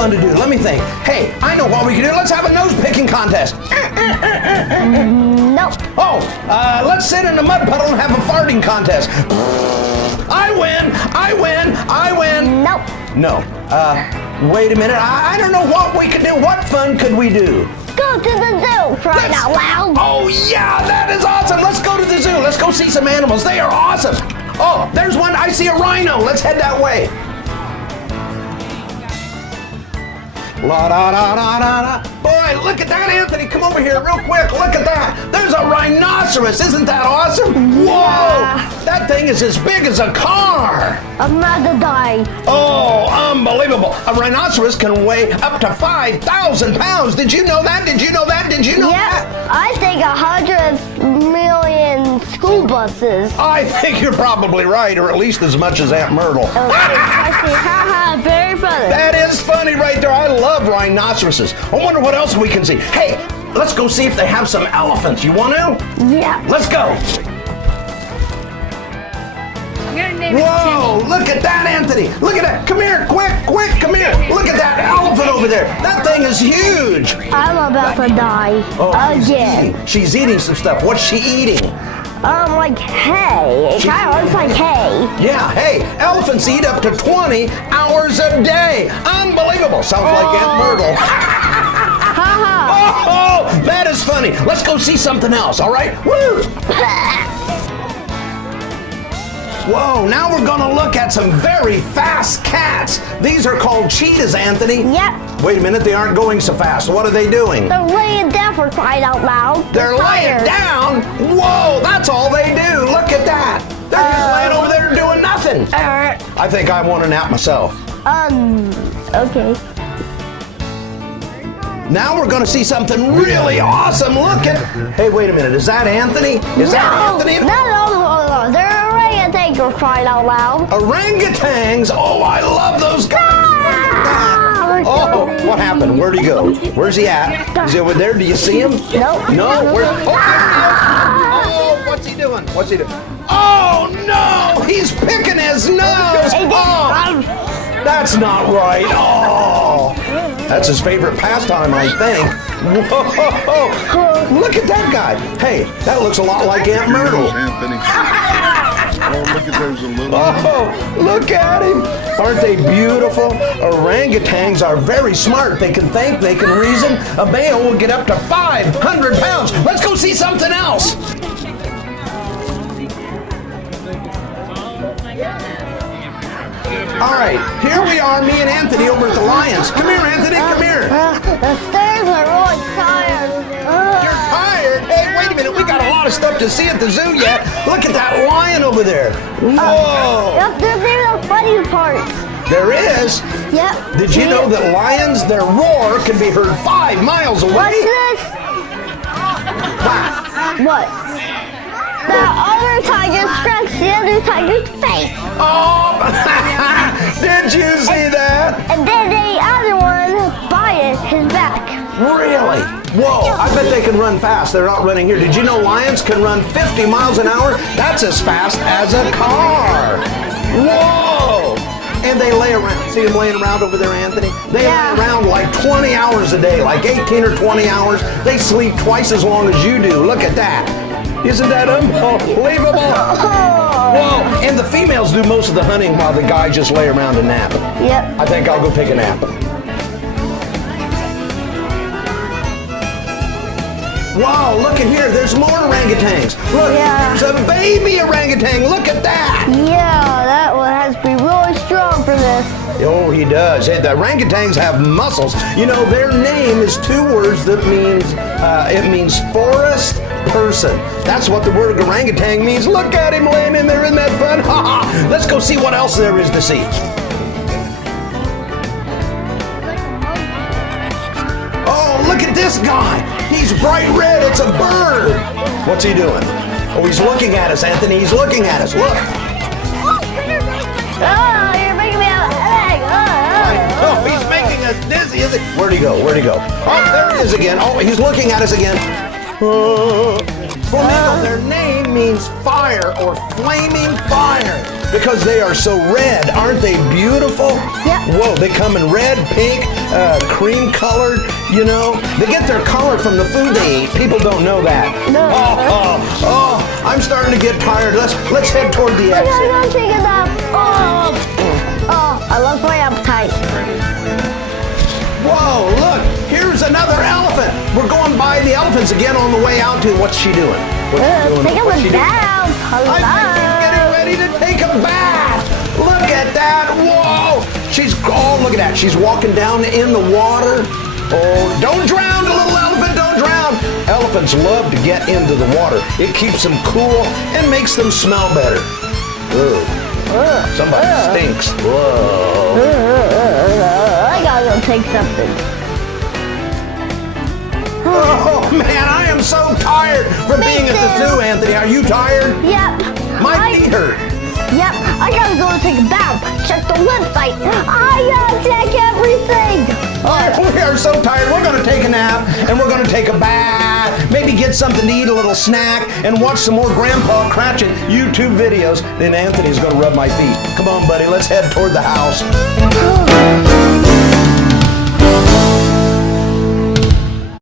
fun to do? Let me think. Hey, I know what we can do. Let's have a nose-picking contest. Nope. Oh, let's sit in a mud puddle and have a farting contest. I win! I win! I win! Nope. No. Wait a minute. I don't know what we could do. What fun could we do? Go to the zoo, crying out loud. Oh, yeah, that is awesome. Let's go to the zoo. Let's go see some animals. They are awesome. Oh, there's one. I see a rhino. Let's head that way. La da da da da da. Boy, look at that, Anthony. Come over here real quick. Look at that. There's a rhinoceros. Isn't that awesome? Whoa! That thing is as big as a car. I'm about to die. Oh, unbelievable. A rhinoceros can weigh up to 5,000 pounds. Did you know that? Did you know that? Did you know that? I think 100 million school buses. I think you're probably right, or at least as much as Aunt Myrtle. Haha, very funny. That is funny right there. I love rhinoceroses. I wonder what else we can see. Hey, let's go see if they have some elephants. You want to? Yeah. Let's go. I'm gonna name it Whoa, Timmy. look at that, Anthony. Look at that. Come here, quick, come here. Look at that elephant over there. That thing is huge. I'm about to die again. She's eating some stuff. What's she eating? Like hay. It kind of looks like hay. Yeah, hey, elephants eat up to 20 hours a day. Unbelievable. Sounds like Aunt Myrtle. Haha. Oh, that is funny. Let's go see something else, all right? Woo! Whoa, now we're gonna look at some very fast cats. These are called cheetahs, Anthony. Yep. Wait a minute, they aren't going so fast. What are they doing? They're laying down for crying out loud. They're laying down? Whoa, that's all they do. Look at that. They're just laying over there doing nothing. I think I want a nap myself. Okay. Now we're gonna see something really awesome. Look at, hey, wait a minute, is that Anthony? Is that Anthony? No, they're orangutans for crying out loud. Orangutans? Oh, I love those guys. Oh, what happened? Where'd he go? Where's he at? Is he over there? Do you see him? Nope. No? Where? Oh, there he is. Oh, what's he doing? What's he doing? Oh, no! He's picking his nose! Oh, that's not right. Oh, that's his favorite pastime, I think. Whoa! Look at that guy. Hey, that looks a lot like Aunt Myrtle. Anthony. Oh, look at those little. Oh, look at him. Aren't they beautiful? Orangutans are very smart. They can think, they can reason. A male will get up to 500 pounds. Let's go see something else. All right, here we are, me and Anthony over at the Lions. Come here, Anthony, come here. The stairs are really tired. You're tired? Hey, wait a minute, we got a lot of stuff to see at the zoo yet. Look at that lion over there. Whoa. Yep, there's the funny parts. There is? Yep. Did you know that lions, their roar can be heard 5 miles away? What's this? What? The other tiger scratched the other tiger's face. Oh, did you see that? And then the other one bit his back. Really? Whoa, I bet they can run fast. They're not running here. Did you know lions can run 50 miles an hour? That's as fast as a car. Whoa! And they lay around. See them laying around over there, Anthony? They lay around like 20 hours a day, like 18 or 20 hours. They sleep twice as long as you do. Look at that. Isn't that unbelievable? Whoa, and the females do most of the hunting while the guys just lay around and nap. Yep. I think I'll go take a nap. Wow, look at here. There's more orangutans. Look, there's a baby orangutan. Look at that. Yeah, that one has to be really strong for this. Oh, he does. Hey, the orangutans have muscles. You know, their name is 2 words that means, it means forest person. That's what the word orangutan means. Look at him laying in there. Isn't that fun? Let's go see what else there is to see. Oh, look at this guy. He's bright red. It's a bird. What's he doing? Oh, he's looking at us, Anthony. He's looking at us. Look. Oh, you're making me have a headache. Oh, he's making us dizzy, is it? Where'd he go? Where'd he go? Oh, there he is again. Oh, he's looking at us again. Flamingo, their name means fire or flaming fire. because they are so red. Aren't they beautiful? Yep. Whoa, they come in red, pink, cream colored, you know. They get their color from the food they eat. People don't know that. No. Oh, I'm starting to get tired. Let's head toward the I gotta exit. go take a nap. I lost my appetite. Whoa, look, here's another elephant. We're going by the elephants again on the way out to, what's she doing? What's she doing? Take What's a she doing? nap. I think she's getting ready to take a bath. Look at that. Whoa. Look at that. She's walking down in the water. Oh, don't drown, little elephant. Don't drown. Elephants love to get into the water. It keeps them cool and makes them smell better. Ugh. Somebody stinks. Whoa. I gotta go take something. Oh, man, I am so tired from being at the zoo, Anthony. Are you tired? Yep. My feet hurt. Yep. I gotta go take a bath. Check the website. I gotta check everything. We are so tired. We're going to take a nap, and we're going to take a bath, maybe get something to eat, a little snack, and watch some more Granpa Cratchet YouTube videos. Then Anthony's going to rub my feet. Come on, buddy. Let's head toward the house.